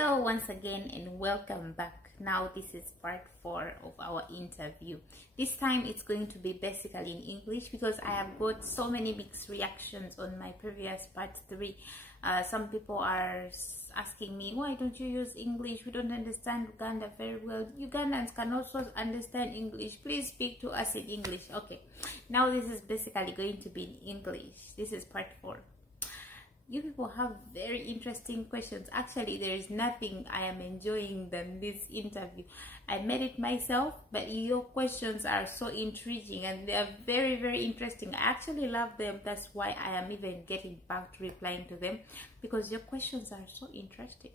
Hello once again and welcome back. Now this is part 4 of our interview. This time it's going to be basically in English because I have got so many mixed reactions on my previous part 3. Some people are asking me, why don't you use English? We don't understand Uganda very well. Ugandans can also understand English. Please speak to us in English. Okay, now this is basically going to be in English. This is part 4. You people have very interesting questions. Actually, there is nothing I am enjoying than this interview. I made it myself, but your questions are so intriguing and they are very, very interesting. I actually love them. That's why I am even getting back to replying to them, because your questions are so interesting.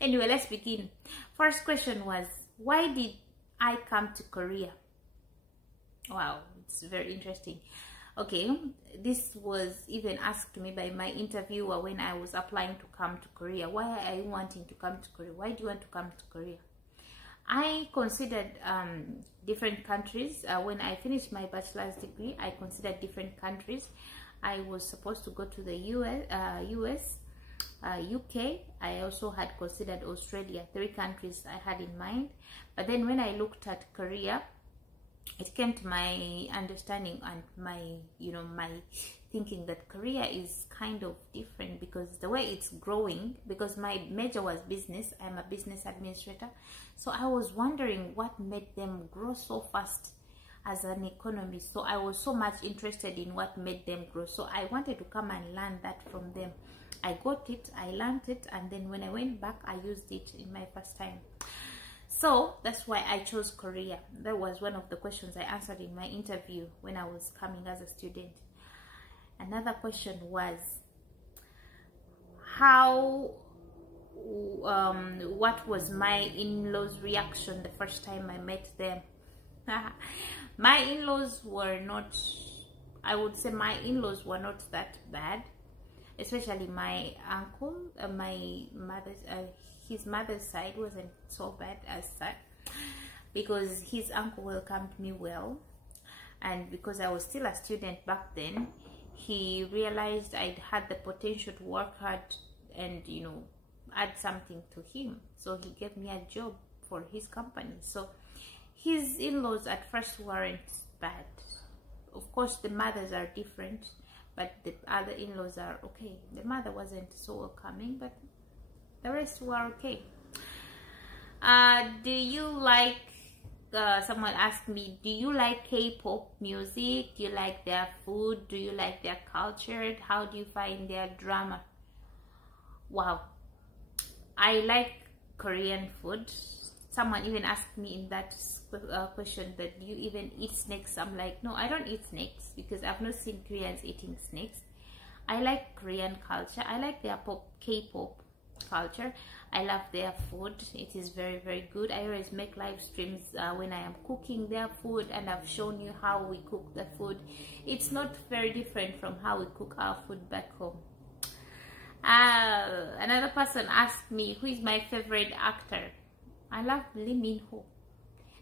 Anyway, let's begin. First question was, why did I come to Korea? Wow, it's very interesting. Okay, this was even asked to me by my interviewer when I was applying to come to Korea. Why are you wanting to come to Korea? Why do you want to come to Korea? I considered different countries. When I finished my bachelor's degree, I considered different countries. I was supposed to go to the US, UK. I also had considered Australia. 3 countries I had in mind. But then when I looked at Korea, it came to my understanding and my thinking that Korea is kind of different because the way it's growing, because my major was business. I'm a business administrator. So I was wondering what made them grow so fast as an economy. So I was so much interested in what made them grow. So I wanted to come and learn that from them. I got it, I learned it, and then when I went back, I used it in my first time. So that's why I chose Korea. That was one of the questions I answered in my interview when I was coming as a student. Another question was, what was my in-laws' reaction the first time I met them? My in-laws were not, I would say my in-laws were not that bad, especially my uncle, his mother's side wasn't so bad as such, because his uncle welcomed me well, and because I was still a student back then, he realized I'd had the potential to work hard and add something to him, so he gave me a job for his company. So his in-laws at first weren't bad. Of course the mothers are different, but the other in-laws are okay. The mother wasn't so welcoming, but the rest were okay. Do you like, someone asked me, do you like K-pop music? Do you like their food? Do you like their culture? How do you find their drama? Wow, I like Korean food. Someone even asked me in that question that, do you even eat snakes? I'm like, no, I don't eat snakes because I've not seen Koreans eating snakes. I like Korean culture. I like their K-pop culture. I love their food. It is very, very good. I always make live streams when I am cooking their food, and I've shown you how we cook the food. It's not very different from how we cook our food back home. Another person asked me, who is my favorite actor? I love Lee Min-ho,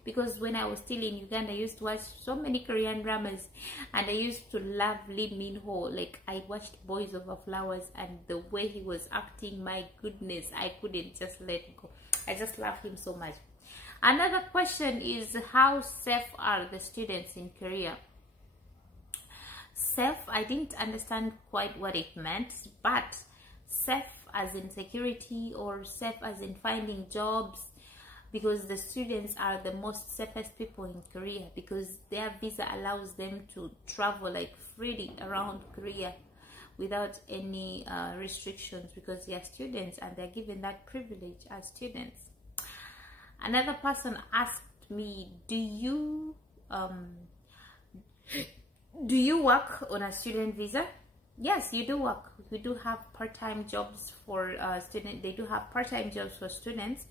because when I was still in Uganda, I used to watch so many Korean dramas, and I used to love Lee Min-ho. Like, I watched Boys Over Flowers, and the way he was acting, my goodness, I couldn't just let it go. I just love him so much. Another question is, how safe are the students in Korea? Safe, I didn't understand quite what it meant, but safe as in security, or safe as in finding jobs, because the students are the most safest people in Korea, because their visa allows them to travel like freely around Korea without any restrictions, because they are students and they're given that privilege as students. Another person asked me, do you work on a student visa? Yes, you do work. We do have part-time jobs for students. They do have part-time jobs for students,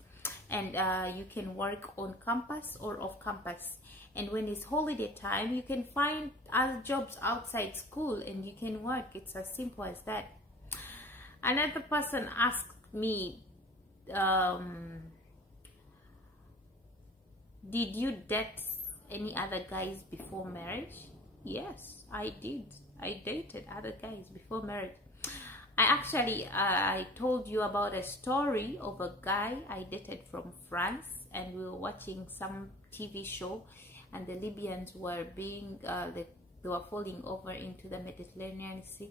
and you can work on campus or off campus. And when it's holiday time, you can find other jobs outside school and you can work. It's as simple as that. Another person asked me, did you date any other guys before marriage? Yes, I did. I dated other guys before marriage. I told you about a story of a guy I dated from France, and we were watching some TV show, and the Libyans were being they were falling over into the Mediterranean Sea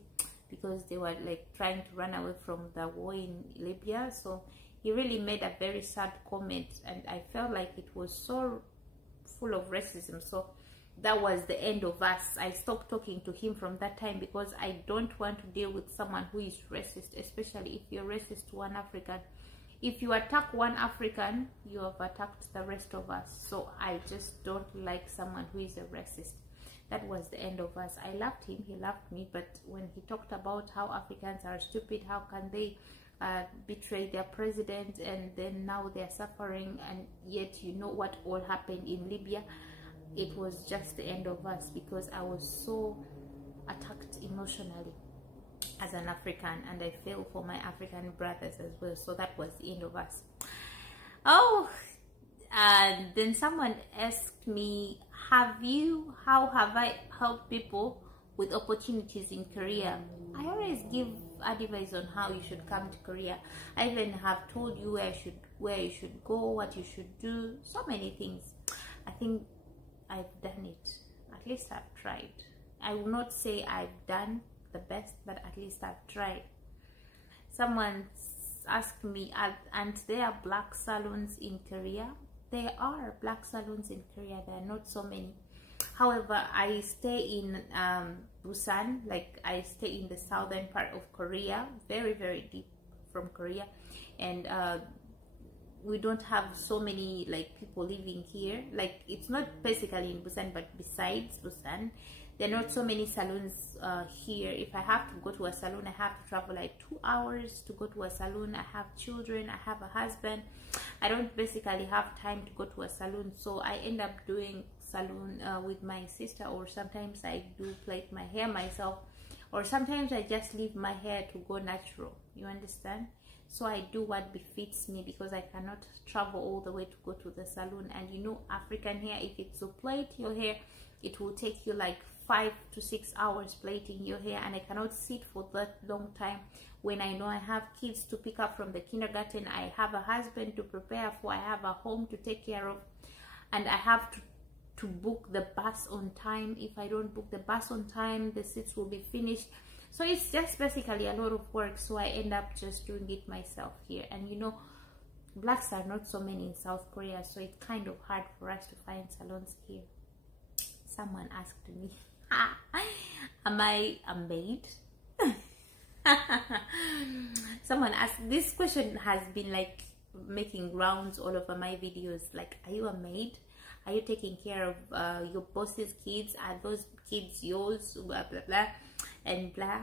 because they were like trying to run away from the war in Libya. So he really made a very sad comment, and I felt like it was so full of racism. So that was the end of us. I stopped talking to him from that time because I don't want to deal with someone who is racist, especially if you're racist to one African. If you attack one African, you have attacked the rest of us. So I just don't like someone who is a racist. That was the end of us. I loved him, he loved me, but when he talked about how Africans are stupid, how can they betray their president, and then now they're suffering, and yet you know what all happened in Libya, it was just the end of us, because I was so attacked emotionally as an African, and I feel for my African brothers as well. So that was the end of us. Oh, and then someone asked me, how have I helped people with opportunities in Korea? I always give advice on how you should come to Korea. I even have told you where you should go, what you should do, so many things. I think I've done it. At least I've tried. I will not say I've done the best, but at least I've tried. Someone asked me, and there are black salons in Korea? There are black salons in Korea. There are not so many. However, I stay in Busan, like I stay in the southern part of Korea, very, very deep from Korea, and we don't have so many like people living here. Like, it's not basically in Busan, but besides Busan, there are not so many salons here. If I have to go to a salon, I have to travel like 2 hours to go to a salon. I have children, I have a husband. I don't basically have time to go to a salon, so I end up doing salon with my sister, or sometimes I do plait my hair myself, or sometimes I just leave my hair to go natural. You understand? So I do what befits me, because I cannot travel all the way to go to the salon. And you know, African hair, if it's to plait your hair, it will take you like 5 to 6 hours plaiting your hair, and I cannot sit for that long time when I know I have kids to pick up from the kindergarten, I have a husband to prepare for, I have a home to take care of, and I have to book the bus on time. If I don't book the bus on time, the seats will be finished. So it's just basically a lot of work, so I end up just doing it myself here. And you know, blacks are not so many in South Korea, so it's kind of hard for us to find salons here. Someone asked me, am I a maid? Someone asked, this question has been like making rounds all over my videos, like, are you a maid? Are you taking care of your boss's kids? Are those kids yours? Blah blah blah and blah.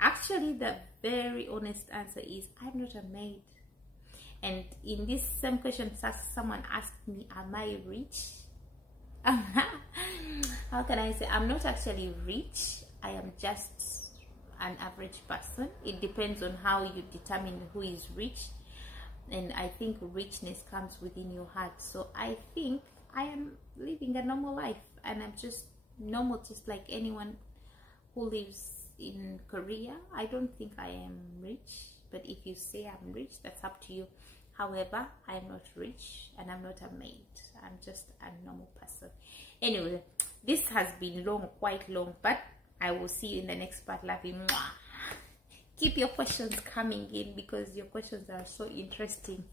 Actually, the very honest answer is, I'm not a maid. And in this same question, someone asked me, am I rich? How can I say? I'm not actually rich. I am just an average person. It depends on how you determine who is rich, and I think richness comes within your heart. So I think I am living a normal life, and I'm just normal, just like anyone who lives in Korea. I don't think I am rich, but if you say I'm rich, that's up to you. However, I'm not rich, and I'm not a maid. I'm just a normal person. Anyway, this has been long, quite long, but I will see you in the next part. Love you. Keep your questions coming in, because your questions are so interesting.